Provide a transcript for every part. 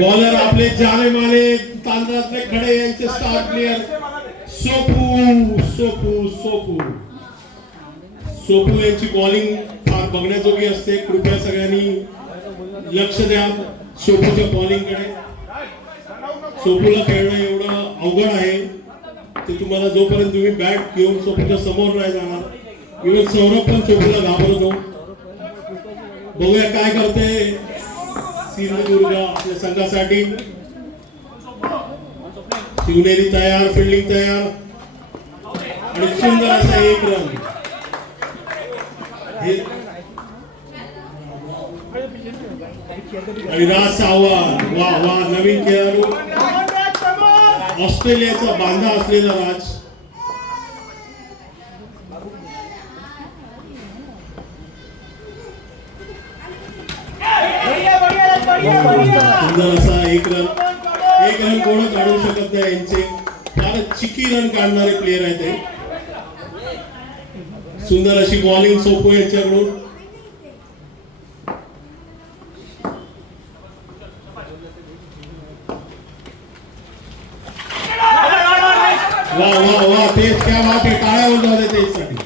Bowler आपले जाने माने तांदळातले खडे यांचे स्टार प्लेयर सोपू सोपू सोपू सोपू यांची बॉलिंग फार बघण्याजोगी असते. कृपया सगळ्यांनी लक्ष द्या सोपूच्या बॉलिंग कडे. सोपूला खेळणं एवढं अवघड आहे ते तुम्हाला जोपर्यंत तुम्ही बॅट घेऊन सोपूच्या समोर नाही जाणार. इव्हन सौरभ पण सोपूला घाबरतो. बघूया काय करते सिंधुदुर्ग आपल्या संघासाठी. शिवनेरी तयार, फिल्डिंग तयार आणि सुंदर असा एक रन. आणि राज सावंत वा वा नवीन खेळाडू ऑस्ट्रेलियाचा बांधा असलेला राज. सुंदर असा एक रन कोण काढू शकत नाही. यांचे फारच चिकी रन काढणारे प्लेयर आहेत ते. सुंदर अशी बॉलिंग सोपू यांच्याकडून. वा वा वा तेज क्या बात आहे. टाळ्या वाजवा तेजसाठी.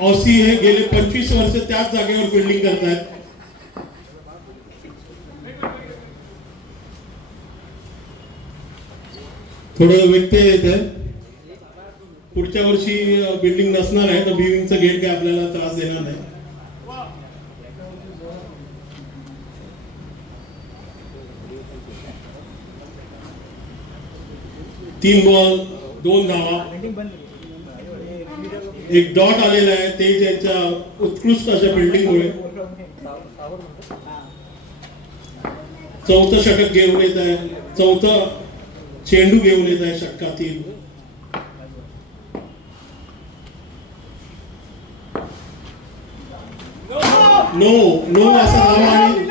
ऑसी हे गेले 25 वर्ष त्याच जागेवर फिल्डिंग करतात. थोडं व्यत्यय येते. पुढच्या वर्षी बिल्डिंग नसणार आहे तर बिविंगचं गेट काय आपल्याला त्रास देणार नाही. तीन बॉल 2 धावा. एक डॉट आलेला आहे तेज यांच्या उत्कृष्ट अशा बिल्डिंगमुळे. चौथं षटक घेऊन येत आहे. चौथं चेंडू घेऊन येत आहे षटकातील. नो नो असा धावा आणि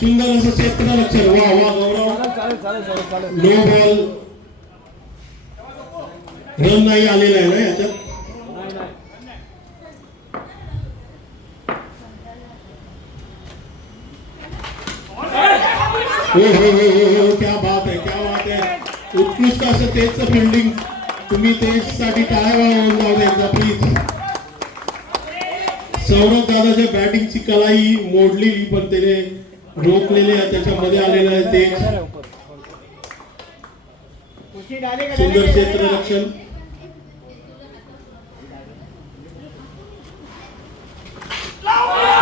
सुंदर असं क्षेत्ररक्षण. वा वा गौरव. नो बॉल रन नाही आलेला आहे ना याच्यात. हो क्या बात आहे, क्या बात आहे. उत्कृष्ट असं तेजचं फिल्डिंग. तुम्ही तेजसाठी टाळ्या वाजवून एकदा प्लीज. सौरभ दादाच्या बॅटिंगची कलाई मोडलेली पण त्याने रोखलेली आहे. त्याच्यामध्ये आलेलं आहे तेज. सुंदर क्षेत्ररक्षण.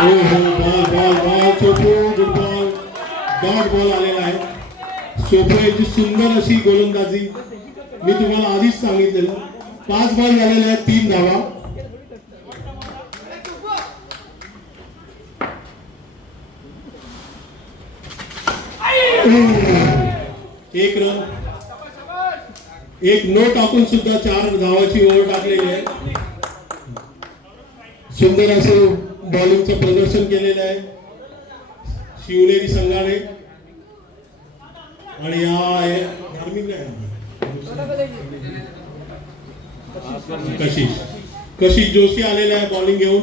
हो ball ball ball SOPU. Good ball. Dot ball आलेला आहे. सोपू याची सुंदर अशी गोलंदाजी. मी तुम्हाला आधीच सांगितलेलं. 5 बॉल झालेले आहेत, 3 धावा. एक रन. एक नो टाकून सुद्धा 4 धावाची ओव्हर टाकलेली आहे. सुंदर असं बॉलिंगचं प्रदर्शन केलेलं आहे शिवनेरी संघाने. आणि कशिश जोशी आलेला आहे बॉलिंग घेऊन.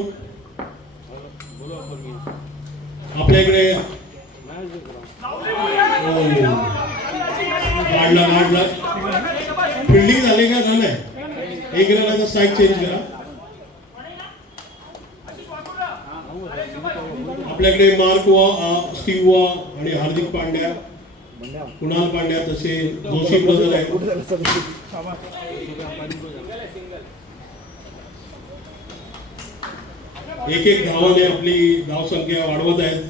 आपल्याकडे काढला फिल्डिंग झाले का झालंय. एक रनाचा स्ट्राईक चेंज करा. आपल्याकडे मार्क वा, स्टीव वा आणि हार्दिक पांड्या, कुणाल पांड्या तसे जोशी ब्रदर आहे. एक धावाने आपली धावसंख्या वाढवत आहेत.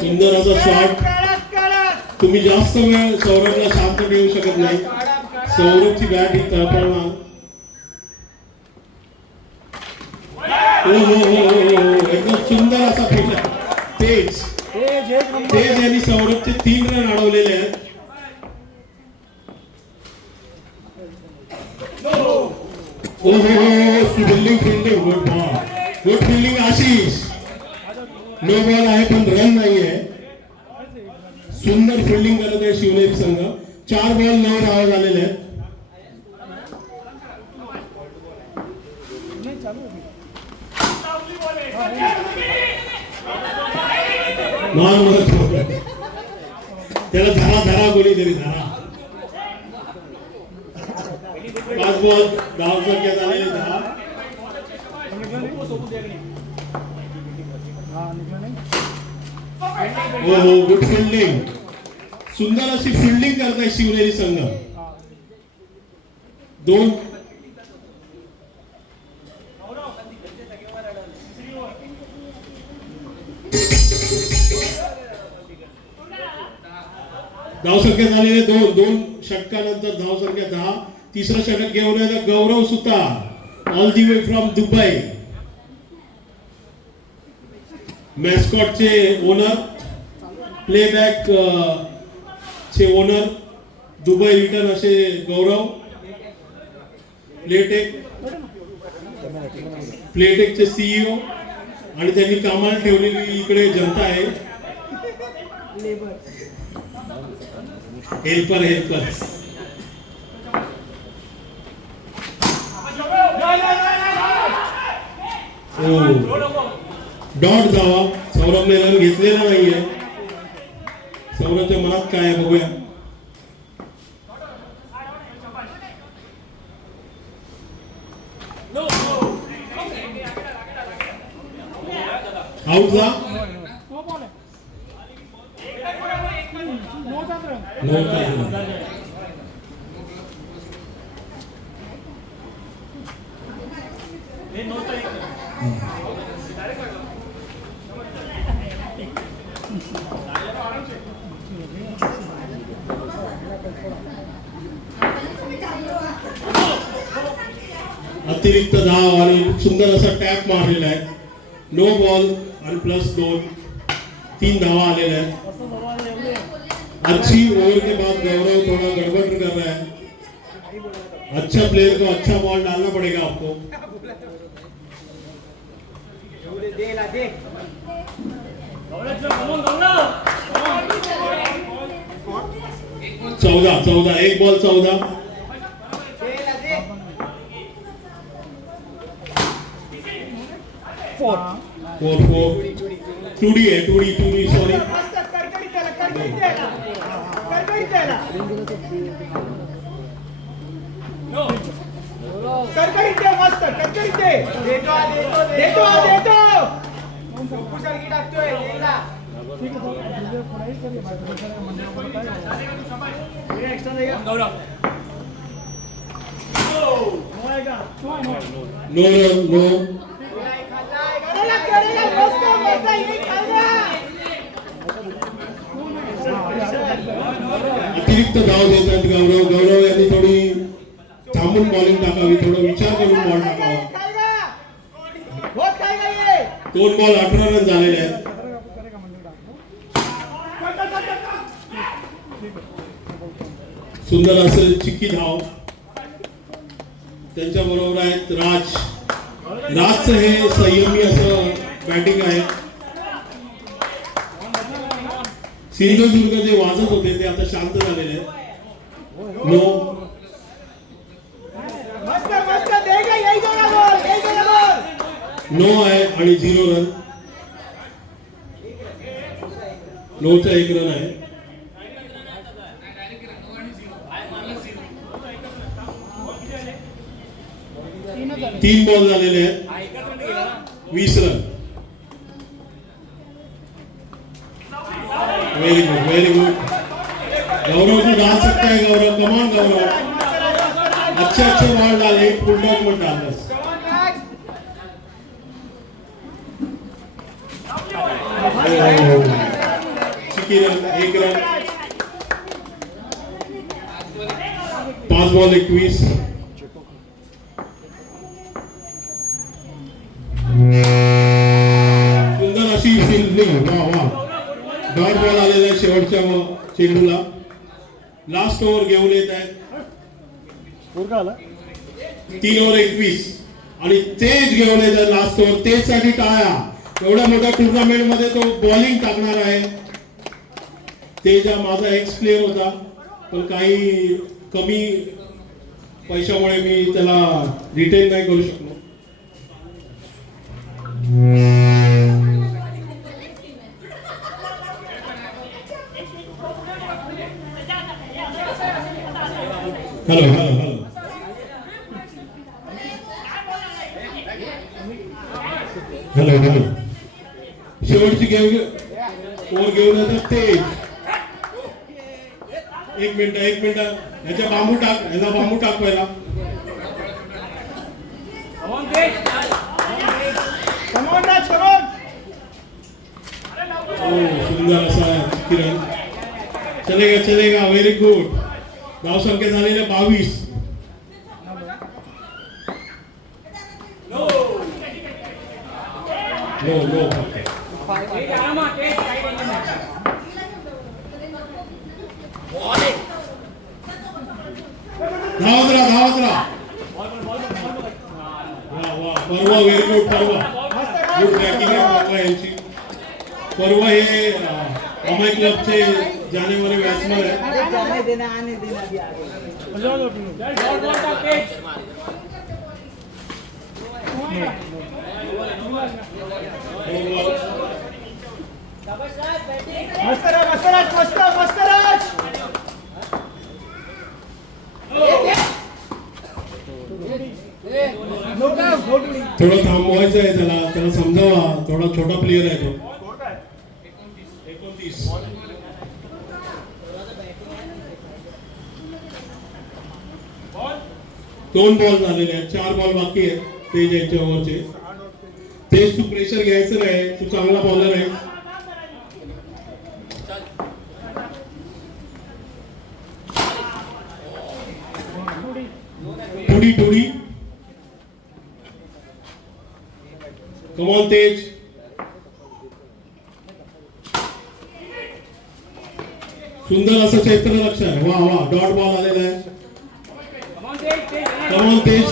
सुंदर असा शॉट. तुम्ही जास्त वेळ सौरभला शांत ठेवू शकत नाही. सौरभची बॅट ही तळपळणार. एकदम सुंदर असा फिल्ड. तेज यांनी सौरभचे 3 रन अडवलेले आहेत. Fielding good fielding Ashish. No ball आहे पण रन नाही आहे. सुंदर फिल्डिंग करत आहे शिवनेरी संघ. 4 बॉल 9 धावा झालेले आहेत. त्याला धरा गोली तरी धरा. 5 बॉल 10 संख्या झालेले 10. हो गुड फिल्डिंग. सुंदर अशी फिल्डिंग करताय शिवनेरी संघ. 2 धावसंख्या झालेले 2 षटकानंतर धावसंख्या 10. तिसरं षटक घेऊन येतात Gaurav Sutar all the way from Dubai. मॅस्कॉटचे ओनर, प्लेबॅक चे ओनर, दुबई रिटर्न असे गौरव. प्लेटेकचे सीईओ आणि त्यांनी कामाला ठेवलेली इकडे जनता आहे. Helper dot Java. सौरभने रन घेतलेला नाहीये. सौरभच्या मनात काय आहे बघूया. आउट जा. अतिरिक्त धाव आणि सुंदर असा टॅप मारलेला आहे. नो बॉल आणि +2. 3 धावा आलेल्या आहेत. अच्छी ओवर के बाद गौरव थोड़ा गड़बड़ कर रहा है. अच्छा प्लेयर को अच्छा बॉल डालना पड़ेगा आपको. 14 एक बॉल 14. 4 2D है 2D सॉरी. नो अतिरिक्त धाव देतात गौरव यांनी थोडी थांबून बॉलिंग टाकावी. थोडा विचार करून बॉल टाकावा. 2 बॉल 18 रन झालेले आहेत. सुंदर असे चिक्की धाव. त्यांच्या बरोबर आहेत राजचं हे संयमी असं बॅटिंग आहे. सिंधुदुर्ग जे वाजत होते ते आता शांत झालेले आहेत. नो आहे आणि 0 रन. नोचा 1 रन आहे. 3 बॉल झालेले आहेत. 20 रन. Very good. गौरव को डाल सकता है गौरव. कमान गौरव. अच्छे बॉल डाले. फुल डॉट मत डाल बस. चिकी रन 1 रन. 5 बॉल 21. सुंदर अशी फिल्डिंग. वा डॉट बॉल आलेला आहे शेवटच्या चेंडूला. लास्ट ओव्हर घेऊन येत आहेत. 3 ओव्हर 21 आणि तेज घेऊन येत आहे लास्ट ओव्हर. तेज साठी टाळ्या. एवढ्या मोठ्या टुर्नामेंट मध्ये तो बॉलिंग टाकणार आहे. तेज हा माझा एक्स प्लेअर होता, पण काही कमी पैशामुळे मी त्याला रिटेन नाही करू शकलो. Hello hello hello hello hello शेवटची घेऊन ओर घेऊन येतात ते. एक मिनिट ह्याचा बांबू टाक पहिला. सुंदर असा किरण. चलेगा व्हेरी गुड. धाव संख्या झालेल्या 22. नो धावत राहा. परवा व्हेरी गुड. गुड बॅटिंग आहे परवा यांची. परवा हे अमय क्लबचे जानेवारी बॅट्समन आहे. थोडं थांबवायचं आहे त्याला समजावा. थोडा छोटा प्लेअर आहे तो. 29. दोन बॉल झालेले आहेत. 4 बॉल बाकी आहेत तेज यांच्या ओव्हरचे. तेज तू प्रेशर घ्यायचं नाही. तू चांगला बॉलर आहे. टुडी कम ऑन तेज. सुंदर असं चैत्र लक्ष आहे. वा डॉट बॉल आलेला आहे. कम ऑन तेज.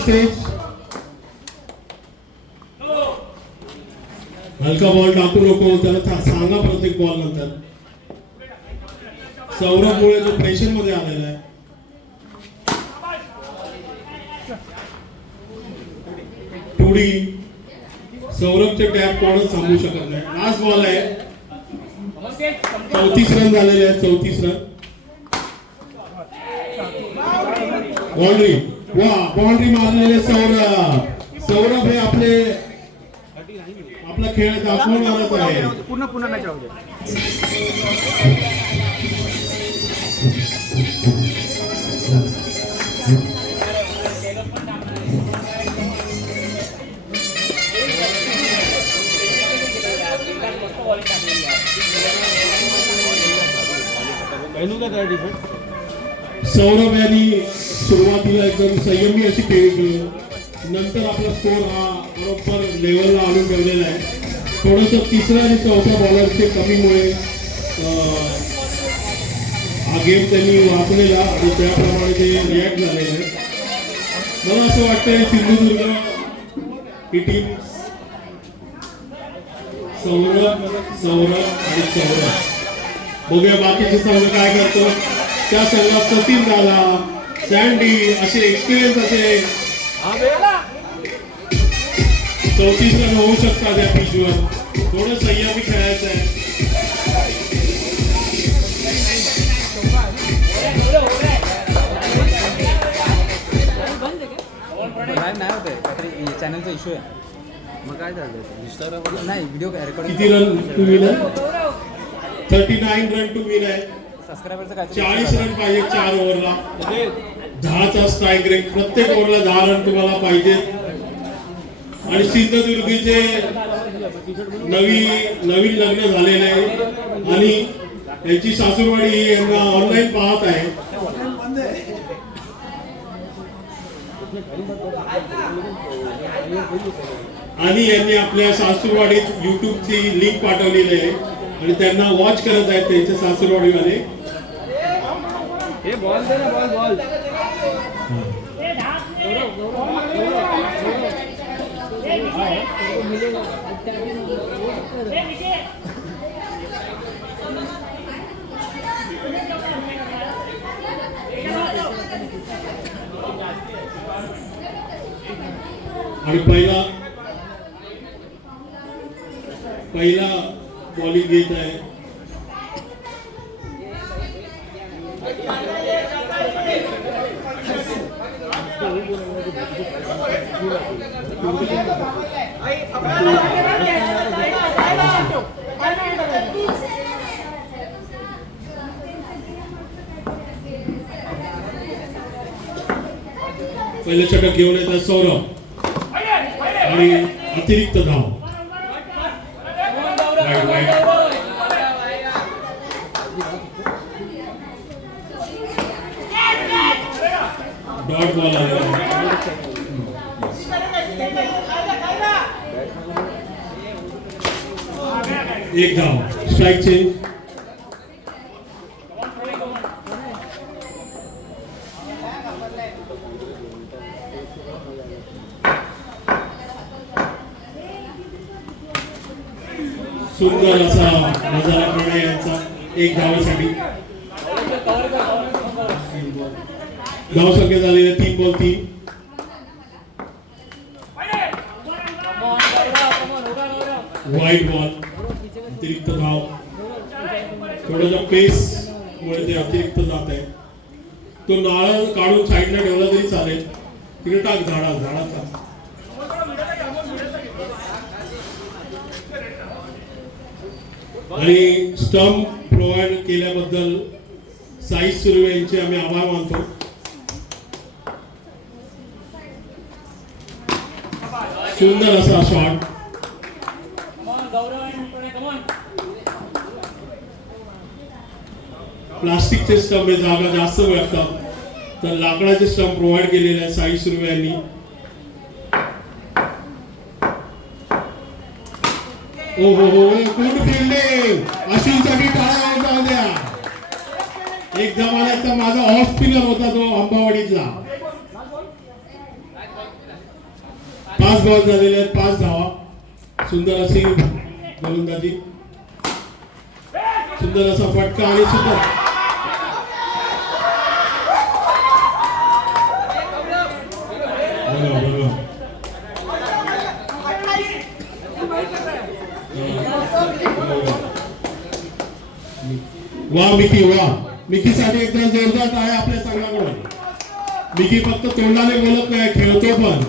हलका बॉल टाकू नको. त्याला सांगा प्रत्येक बॉल नंतर. सौरभ मुळे जो प्रेशर मध्ये आलेला आहे. टुडी सौरभचे टॅप कोणच थांबू शकत नाही. लास्ट बॉल आहे. 34 रन झालेले आहेत. 34 रन. बाउंड्री. बाउंड्री मारलेले सौरभ हे आपला खेळ दाखवणारच आहे. पुन्हा मॅच राहू दे. सौरभ यांनी सुरुवातीला एकदम संयमी अशी खेळली. नंतर आपला स्कोर हा बरोबर लेवलला आणून ठेवलेला आहे. थोडंसं तिसऱ्या आणि चौथ्या बॉलरचे कमीमुळे हा गेम त्यांनी वाचलेला आणि त्याप्रमाणे ते रिॲक्ट झालेले. मला असं वाटतंय सिंधुदुर्ग ही टीम सौरभ. बघूया बाकीचे संघ काय करतो. त्या संघात सतीन दादा, सँडी असे एक्सपिरियन्स असे 34 रन होऊ शकतात या पिचवर. थोडं संयमी खेळायचं आहे. नाही होते काहीतरी चॅनलचा इश्यू आहे. मग काय झालं नाही व्हिडिओ रेकॉर्डिंग. किती रन टू विन आहे? 39 रन टू विन आहे. सबस्क्रायबरचं काय 40 रन पाहिजे 4 ओव्हरला. 10चा स्ट्राईक रेट. प्रत्येक ओव्हरला 10 रन तुम्हाला पाहिजे. आणि सिंधुदुर्गचे नवीन लग्न झालेले आहे आणि यांची सासूरवाडी यांना ऑनलाईन पाहत आहे. आणि यांनी आपल्या सासूरवाडीत युट्यूबची लिंक पाठवलेली आहे आणि त्यांना वॉच करत आहेत त्यांच्या सासूरवाडीवाले. आणि पहिला बॉलिंग घेत आहे पहिले षटक घेऊन येतात सौरभ आणि अतिरिक्त धाव. वाईट वाईट डॉट बॉल आलेला आहे. एक धाव. Strike change. सुंदर असा नजारा प्रणय यांचा एक धावेसाठी. धावसंख्या झालेली 3 बॉल 3. वाईट बॉल. अतिरिक्त धाव. थोडासा पेस मुळे ते अतिरिक्त जात आहे. तो नाळ काढून साईडला ठेवला तरी चालेल. तिकडे टाक झाडाचा. आणि स्टंप प्रोव्हाइड केल्याबद्दल साई सुर्वे यांचे आम्ही आभार मानतो. सुंदर असा शॉट. प्लास्टिकचे स्टंप हे जागा जास्त मिळतात, तर लाकडाचे स्टंप प्रोव्हाइड केलेले आहेत साई सुर्वे यांनी. ओहो गुड फिल्डिंग. अश्विनसाठी टाळ्या जाऊ द्या. एक जमान्याचा माझा ऑफ स्पिनर होता तो अंबावाडीचा. 5 बॉल झालेले आहेत, 5 धावा. सुंदर अशी गोलंदाजी. सुंदर असा फटका आणि सुंदर वा मिकी वा. मिकीसाठी एकदा जोरदार टाळ्या आपल्या संघाकडून. मिकी फक्त तोंडाने बोलत नाही, खेळतो पण.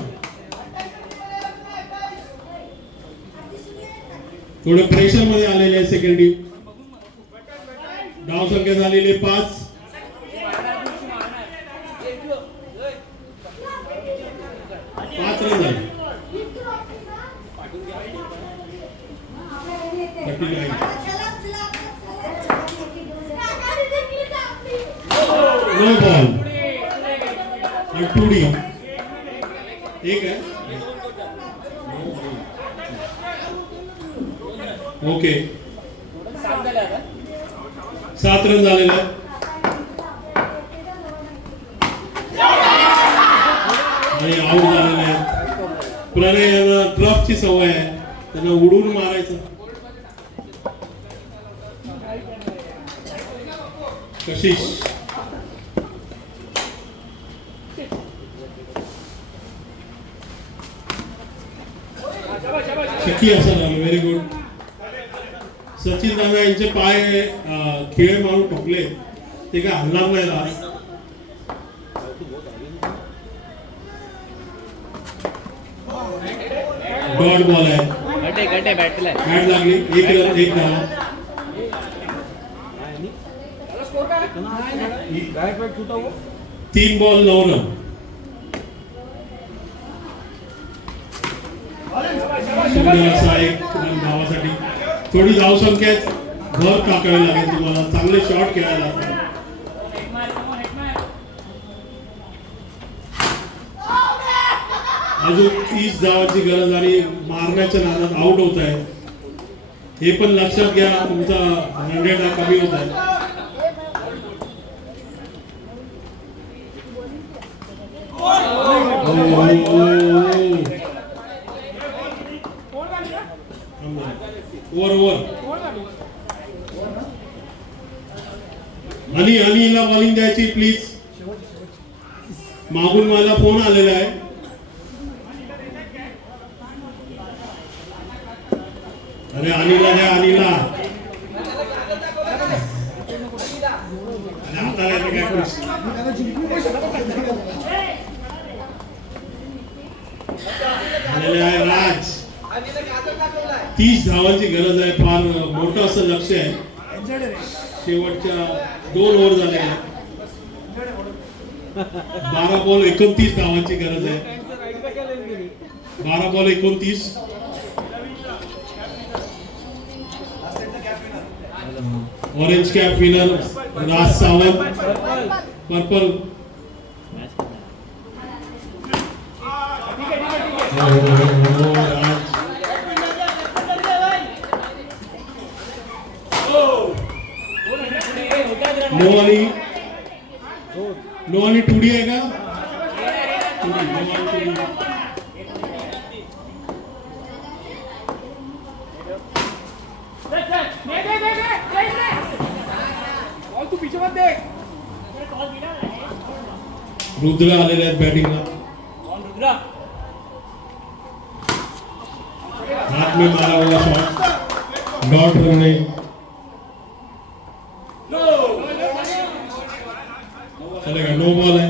थोडे प्रेशर मध्ये आलेले आहे सेकंड टीम. धाव संख्या झालेली 5. रन झाले. 39. No ball. 2D एक है. ओके 7 रन झालेले आहेत. आणि आउट झालेले आहेत. प्रणय यांना ड्रॉपची सवय आहे, त्यांना उडून मारायचं. कशिश शकी असं झालं. Very good. सचिन दादा यांचे पाय खिळे मारून ठोकले, ते काय हलणार नाही आज. डॉट बॉल आहे. बॅट लागली. 1 रन 1 धावा. 3 बॉल 9 रन. सुंदर असा 1 रन धावासाठी. थोडी धाव संख्येत भर टाकावी लागेल तुम्हाला. चांगले शॉट खेळायला लागतात. अजून 30 धावाची गरज आणि मारण्याच्या नादात आउट होत आहे. हे पण लक्षात घ्या, तुमचा 100 हा कमी होत आहे. ओव्हर अनिला बॉलिंग द्यायची प्लीज. मागून मला फोन आलेला आहे. अरे अनिला द्या. अनिला आलेले आहे राज. 30 धावांची गरज आहे. फार मोठं असं लक्ष आहे. शेवटच्या 2 ओव्हर झाले आहेत. 12 बॉल 29 धावांची गरज आहे. 12 बॉल 29. ऑरेंज कॅप विनर राज सावंत. पर्पल नो आणि 2D आहे का? 2D. रुद्र आलेले आहेत बॅटिंगला. हाथ में मारा हुआ शॉट डॉट रन. चलेगा. नो बॉल है.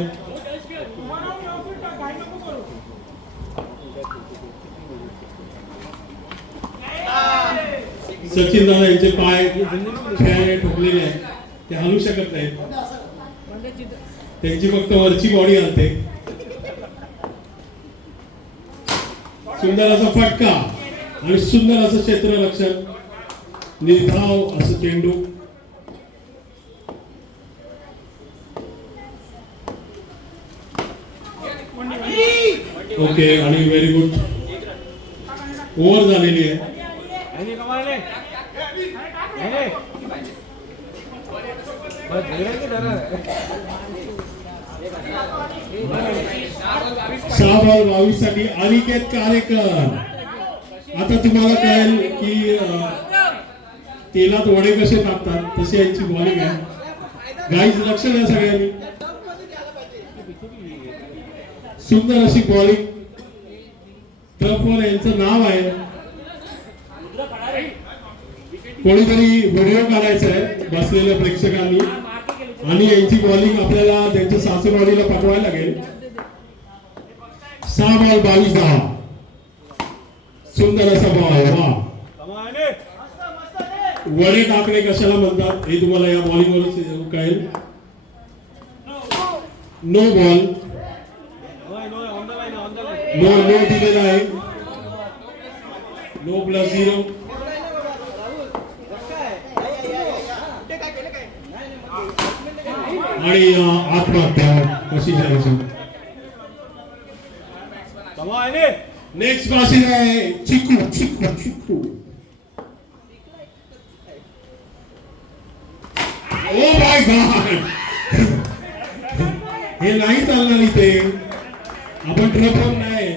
सचिन दादा यांचे पाय खेळाने ठोकलेले आहेत. ते हलू शकत नाहीत. त्यांची फक्त वरची बॉडी हलते. सुंदर असा फटका आणि सुंदर असं क्षेत्ररक्षण. निर्धाव असं चेंडू. ओके आणि व्हेरी गुड. ओव्हर झालेली आहे. सहा बॉल 22 साठी अनिकेत कारेकर. आता तुम्हाला कळेल की तेलात वडे कसे टाकतात तशी यांची बॉलिंग आहे. गाईज लक्ष द्या सगळ्यांनी. सुंदर अशी बॉलिंग. टर्फवर यांचं नाव आहे. कोणीतरी व्हिडिओ काढायचा आहे बसलेल्या प्रेक्षकांनी आणि यांची बॉलिंग आपल्याला त्यांच्या सासरवाडीला पाठवायला लागेल. 6 बॉल 22 धावा. सुंदर असा बॉल. वा. वडे टाकणे कशाला म्हणतात हे तुम्हाला या बॉलिंगवरच कळेल. No ball. नो दिलेला आहे. नो +0. आणि आत्महत्या कशी करायची. नेक्स्ट बासिंग आहे चिकू. Oh my God. हे नाही चालणार इथे. आपण ट्रफवर नाही.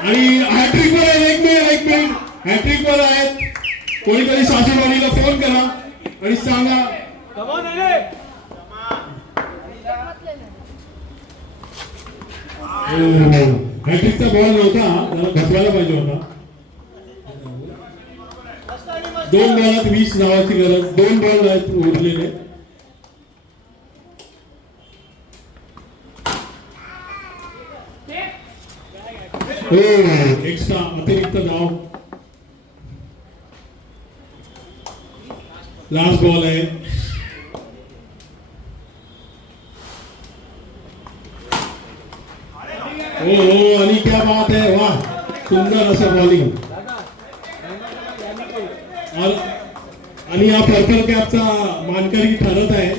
आणि हॅट्रिकवर आहे. एक मिनिट हॅट्रिकवर आहेत. कोणीतरी सासूबाईला फोन करा आणि सांगा. हॅट्रिकचा बॉल नव्हता. त्याला बसवायला पाहिजे होता. 2 बॉलात 20 धावांची गरज. 2 बॉल आहेत उरलेले. एक्स्ट्रा अतिरिक्त धाव. लास्ट बॉल आहे. हो आणि क्या बात है. वाह. सुंदर असं बॉलिंग. आणि या पर्पल कॅपचा मानकरी ठरत आहे